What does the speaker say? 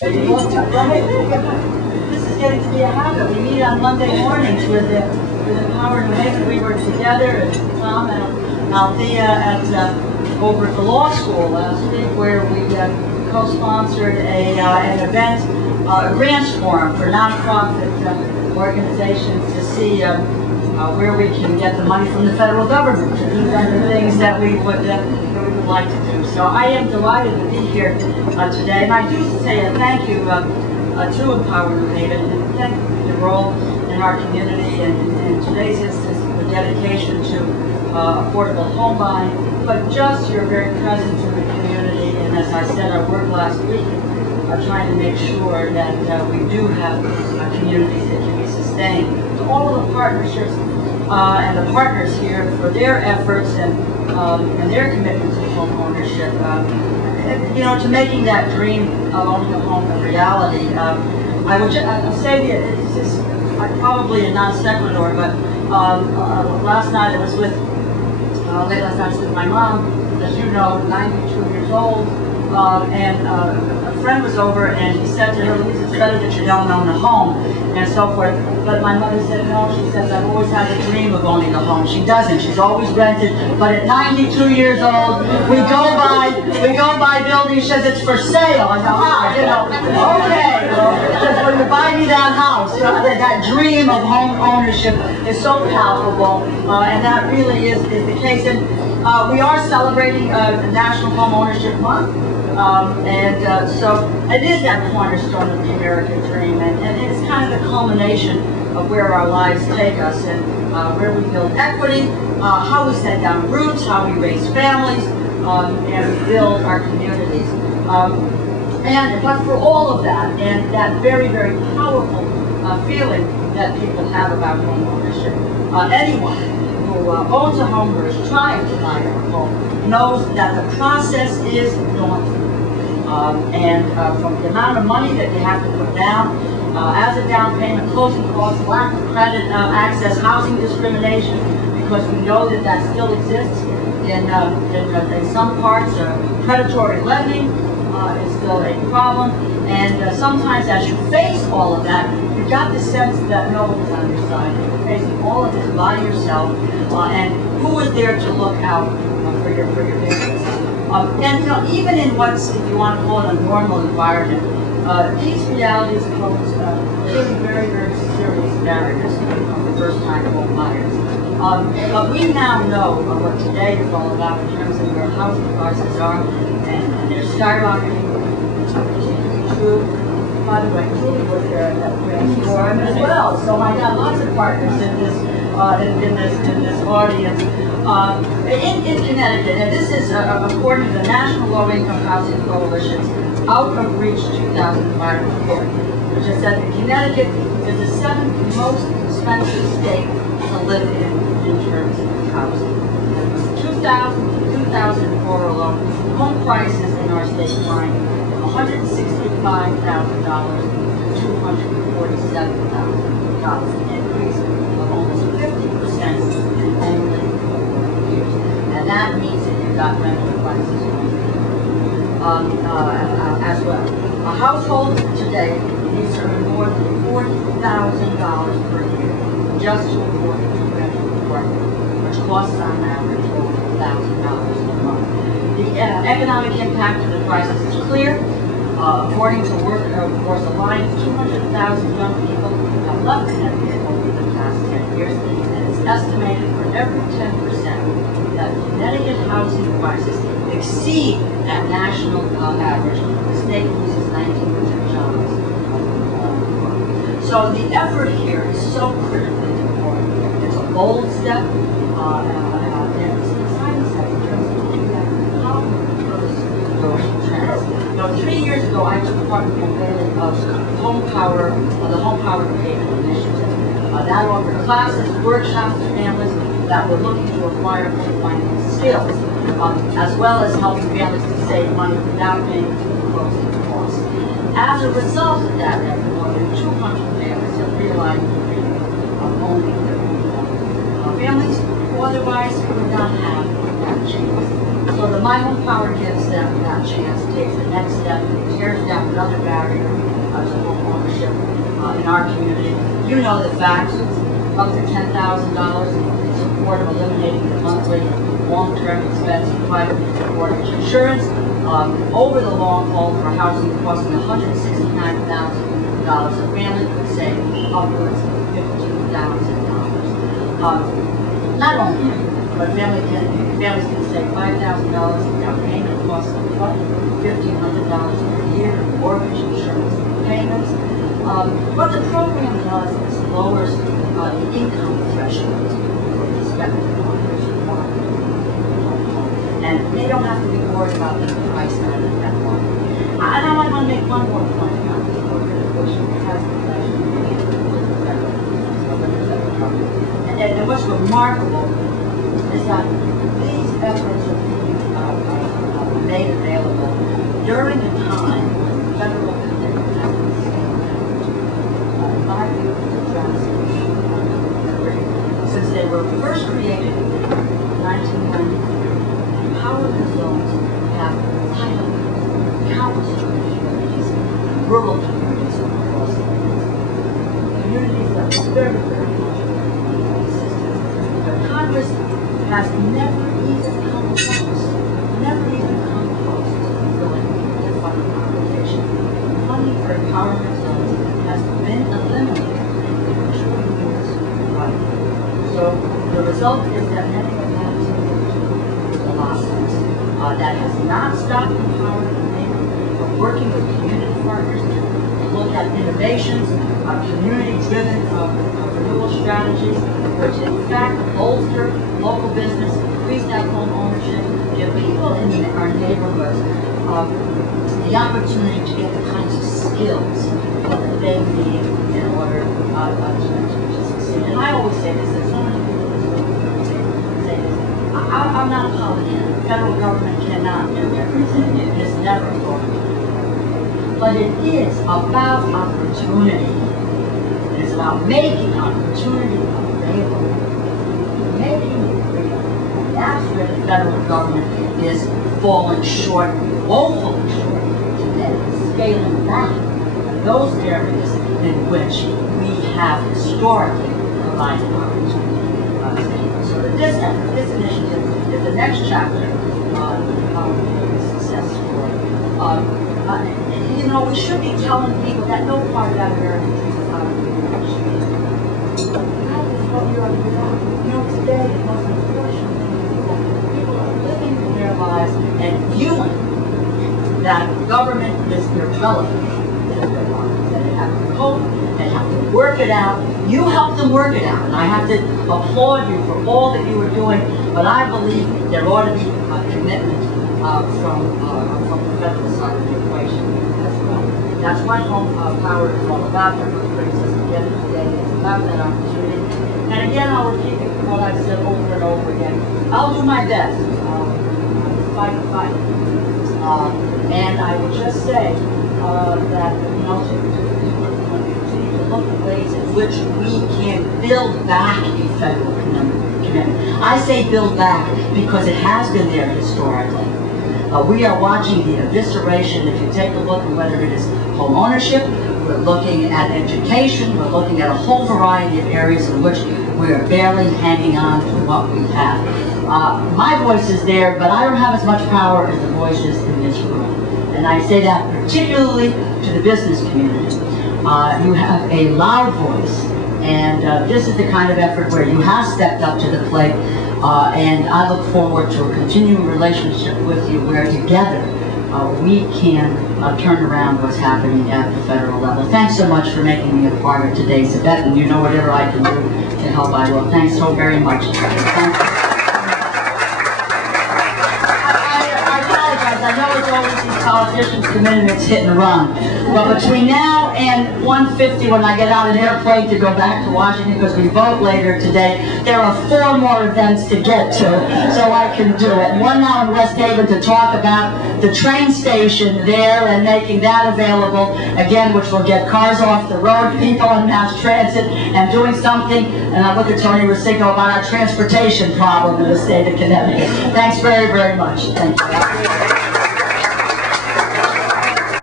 This is getting to be a habit. We meet on Monday mornings with Homepower New Haven. We were together, and Tom and Althea over at the law school last week, where we co-sponsored an event, a grants forum for nonprofit organizations to see where we can get the money from the federal government to do the things that we would like to do. So I am delighted to be here today, and I do say a thank you to Homepower New Haven, and thank you for your role in our community, and in today's instance, the dedication to affordable home buying, but just your very presence in the community. And as I said, I worked last week trying to make sure that we do have communities that can be sustained. So all of the partnerships and the partners here for their efforts and their commitment to home ownership, to making that dream of owning a home a reality. I would say that it's just probably a non sequitur, but last night I was with my mom, as you know, 92 years old, and a friend was over, and he said to her, "Louise, it's better that you don't own a home," and so forth. But my mother said, "No," she says, "I've always had a dream of owning a home." She doesn't. She's always rented. But at 92 years old, we go by buildings. She says it's for sale. I go, okay. She says, "Will you buy me that house?" That dream of home ownership is so palpable, and that really is the case. And we are celebrating National Home Ownership Month. So it is that cornerstone of the American dream, and it's kind of the culmination of where our lives take us, and where we build equity, how we set down roots, how we raise families, and build our communities. But for all of that, and that very, very powerful feeling that people have about home ownership, anyone who owns a home or is trying to buy a home knows that the process is daunting. From the amount of money that you have to put down as a down payment, closing costs, lack of credit access, housing discrimination, because we know that still exists in some parts. Predatory lending is still a problem, and sometimes as you face all of that, you've got the sense that no one is on your side. You're facing all of this by yourself, and who is there to look out for your business? Even in what's, if you want to call it a normal environment, these realities pose really very, very serious barriers for first-time home buyers. But we now know what today is all about in terms of where housing prices are, and they're skyrocketing. True. By the way, Julie was there at that brainstorm as well. So I got lots of partners in this audience. In Connecticut, and this is according to the National Low-Income Housing Coalition's Out of Reach 2005 report, which has said that Connecticut is the 7th most expensive state to live in terms of housing. 2000 to 2004 alone, home prices in our state climbed from $165,000 to $247,000, an increase of almost 50% in only 4 years. And that means that you've got rental prices as well. A household today needs to earn more than $40,000 per year just to afford a two-bedroom apartment, which costs on average over $1,000 a month. The economic impact of the crisis is clear. According to Workforce Alliance, 200,000 young people have left Connecticut over the past 10 years, and it's estimated for every 10% that Connecticut housing prices exceed that national average, the state loses 1,900 jobs. So the effort here is so critically important. It's a bold step, and it's an exciting step in terms of looking at how those trends. 3 years ago, I took part in the unveiling of the Homepower New Haven initiative. That offered classes, workshops to families that were looking to acquire home finance skills, as well as helping families to save money without paying closing costs. As a result of that effort, more than 200 families have realized the dream of owning their own home. Families who otherwise would not have that chance. So the My Homepower gives them that chance, takes the next step, tears down another barrier to home ownership in our community. You know the facts. It's up to $10,000 in support of eliminating the monthly long-term expense of private mortgage insurance. Over the long haul for housing costing $169,000, a family could save upwards of $15,000. Not only, but families can save $5,000 in down payment costs of $1,500 per year in mortgage insurance payments. What the program does is lowers the income threshold for prospective owners who want to own a home. And they don't have to be worried about the price tag at that point. And I want to make one more point about this program, which has the relationship with the federal government. And what's remarkable is that these efforts are being made available during the time when the federal commitment has been scaled down. In my view, it's drastic. Since they were first created in 1990, empowerment zones have titled countless communities, rural communities across the country. Communities that are very, very much assistance. But Congress has never even come close to fulfilling the funding obligation. Funding for empowerment zones has been eliminated in short years. So the result is that many of them have the lawsuits. That has not stopped empowerment from working with community partners to look at innovations, community-driven renewal strategies, which in fact bolster local business, increase that home ownership, give people in our neighborhoods the opportunity to get the kinds of skills that they need in order to succeed. And I always say this, that so many people say this, I'm not a Pollyanna. The federal government cannot do everything. It is never going to do everything. But it is about opportunity. It is about making opportunity available. Making it real. And that's where the federal government is falling short, woefully short today, scaling back those areas in which we have historically provided opportunity to people. So that this effort, this initiative, is the next chapter on how we make a success story. You know, we should be telling people that no part of that American dream is out of the You know, today, the most unfortunate thing is people are living their lives and viewing that government is irrelevant to their lives. That they have to cope, they have to work it out. You help them work it out, and I have to applaud you for all that you are doing, but I believe there ought to be a commitment from the federal side of the equation as well. That's what Homepower is all about. That's what brings us together today. It's about that opportunity. And again, I'll repeat what I've said over and over again. I'll do my best. Fight. And I will just say that, you know, to look at ways in which we can build back a federal commitment. I say build back because it has been there historically. We are watching the evisceration. If you take a look at whether it is home ownership, we're looking at education, we're looking at a whole variety of areas in which we are barely hanging on to what we have. My voice is there, but I don't have as much power as the voices in this room. And I say that particularly to the business community. You have a loud voice, and this is the kind of effort where you have stepped up to the plate, and I look forward to a continuing relationship with you where together we can turn around what's happening at the federal level. Thanks so much for making me a part of today's event, and you know whatever I can do to help, I will. Thanks so very much. Thank you. I apologize. I know it's always these politicians' commitments hit and run, but between now and 1:50 when I get on an airplane to go back to Washington, because we vote later today. There are 4 more events to get to, so I can do it. One now in West Haven to talk about the train station there and making that available, again, which will get cars off the road, people on mass transit, and doing something, and I look at Tony Rosico, about our transportation problem in the state of Connecticut. Thanks very, very much. Thank you.